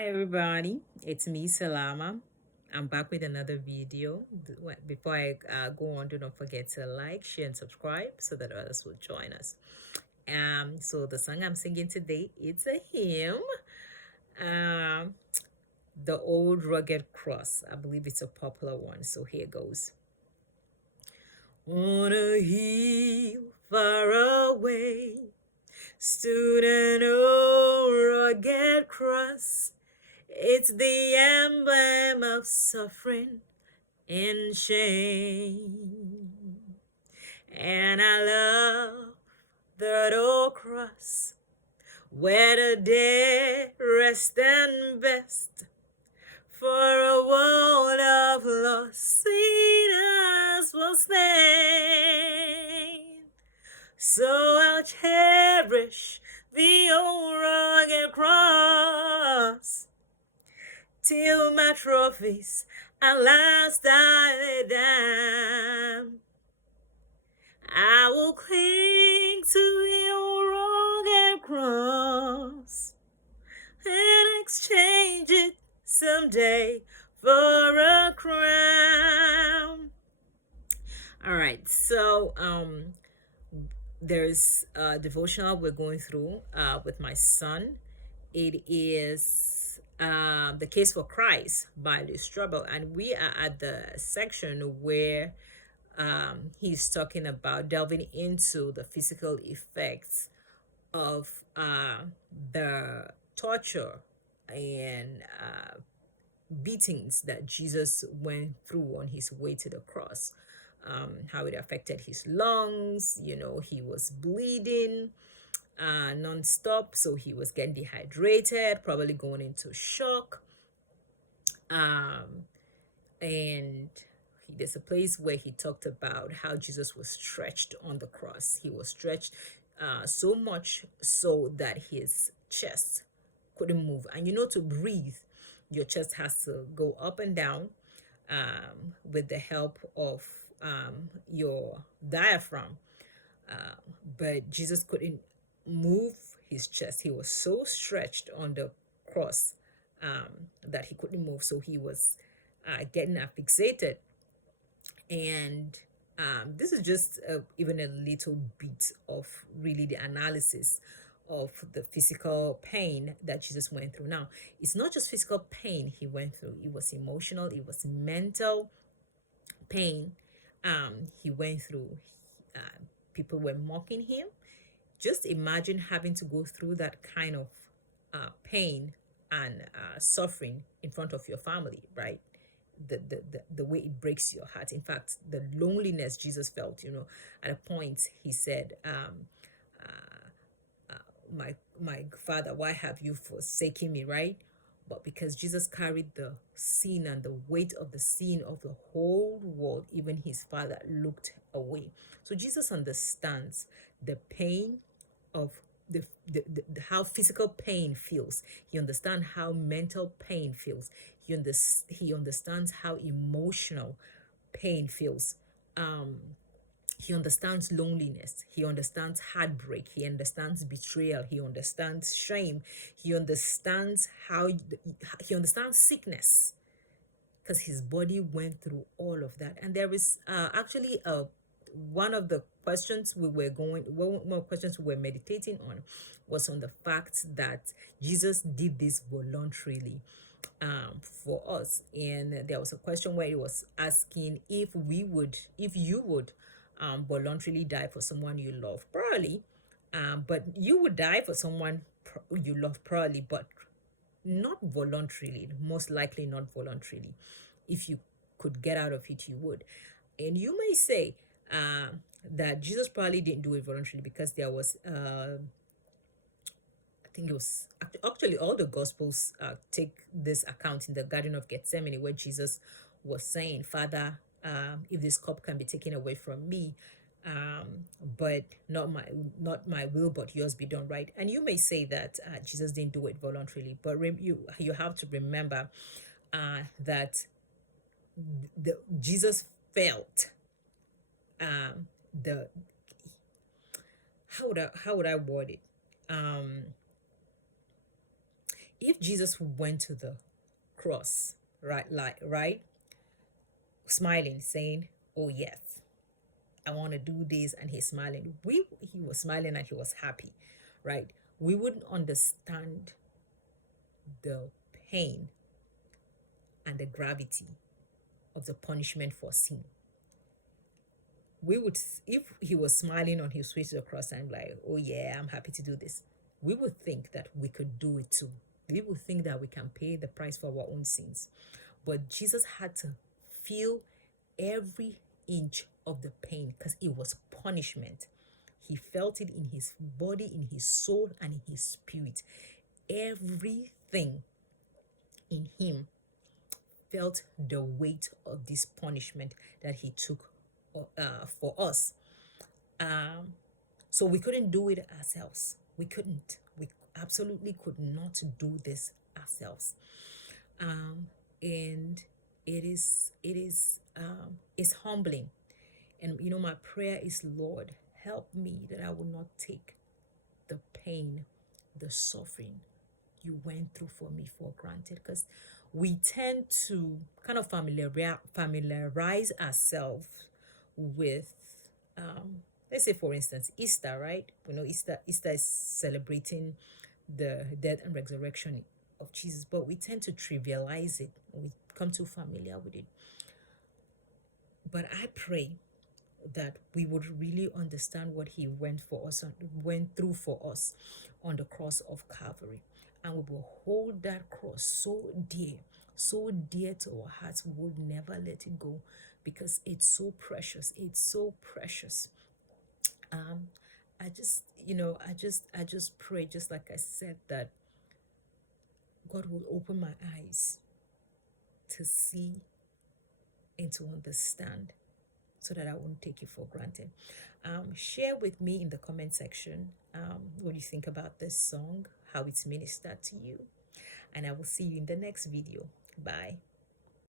Hi everybody, it's me Salama. I'm back with another video. Before I go on, do not forget to like, share, and subscribe so that others will join us. So the song I'm singing today, it's a hymn. Um, the Old Rugged Cross. I believe it's a popular one. So here goes. On a hill far away stood an old rugged cross. It's the emblem of suffering and shame. And I love that old cross where the dead rest and best. For a world of lost sinners was slain. So I'll cherish the old rugged cross till my trophies at last I lay down. I will cling to the old rugged cross and exchange it someday for a crown. All right, so there's a devotional we're going through with my son. It is The Case for Christ by Lee Strobel, and we are at the section where he's talking about delving into the physical effects of the torture and beatings that Jesus went through on his way to the cross. How it affected his lungs. He was bleeding non-stop, so he was getting dehydrated, probably going into shock. Um, and there's a place where he talked about how Jesus was stretched on the cross. He was stretched so much so that his chest couldn't move. And to breathe, your chest has to go up and down with the help of your diaphragm. But Jesus couldn't move his chest. He was so stretched on the cross that he couldn't move. So he was getting fixated. And this is just even a little bit of really the analysis of the physical pain that Jesus went through. Now, it's not just physical pain he went through, it was emotional, it was mental pain he went through. People were mocking him. Just imagine having to go through that kind of pain and suffering in front of your family, right? The way it breaks your heart. In fact, the loneliness Jesus felt, at a point he said, my father, why have you forsaken me, right? But because Jesus carried the sin and the weight of the sin of the whole world, even his father looked away. So Jesus understands the pain of how physical pain feels. He understands how mental pain feels. He understands how emotional pain feels. He understands loneliness. He understands heartbreak. He understands betrayal. He understands shame. He understands he understands sickness because his body went through all of that. And there is actually one of the questions one more questions we were meditating on was on the fact that Jesus did this voluntarily for us. And there was a question where he was asking if you would voluntarily die for someone you love, probably, but you would die for someone you love, probably, but not voluntarily, most likely not voluntarily. If you could get out of it, you would. And you may say that Jesus probably didn't do it voluntarily because there was I think it was actually all the gospels take this account in the Garden of Gethsemane, where Jesus was saying, Father, if this cup can be taken away from me, but not my will but yours be done, right? And you may say that Jesus didn't do it voluntarily, but you have to remember that Jesus felt the how would I word it? if Jesus went to the cross, right, smiling, saying, "Oh yes, I want to do this," and he's smiling. He was smiling and he was happy, right? We wouldn't understand the pain and the gravity of the punishment for sin. We would, if he was smiling on his way to the cross and like, "Oh yeah, I'm happy to do this," we would think that we could do it too. We would think that we can pay the price for our own sins. But Jesus had to feel every inch of the pain because it was punishment. He felt it in his body, in his soul, and in his spirit. Everything in him felt the weight of this punishment that he took for us. So we couldn't do it ourselves. We couldn't. We absolutely could not do this ourselves. And it's humbling. And my prayer is, Lord, help me that I will not take the pain, the suffering you went through for me for granted, because we tend to kind of familiarize ourselves with let's say, for instance, Easter, right? We know Easter is celebrating the death and resurrection of Jesus, but we tend to trivialize it. We become too familiar with it. But I pray that we would really understand what he went through for us on the cross of Calvary, and we will hold that cross so dear to our hearts. We would never let it go, because it's so precious. It's so precious. I just pray, just like I said, that God will open my eyes to see and to understand, so that I won't take it for granted. Share with me in the comment section what you think about this song, how it's ministered to you, and I will see you in the next video. Bye.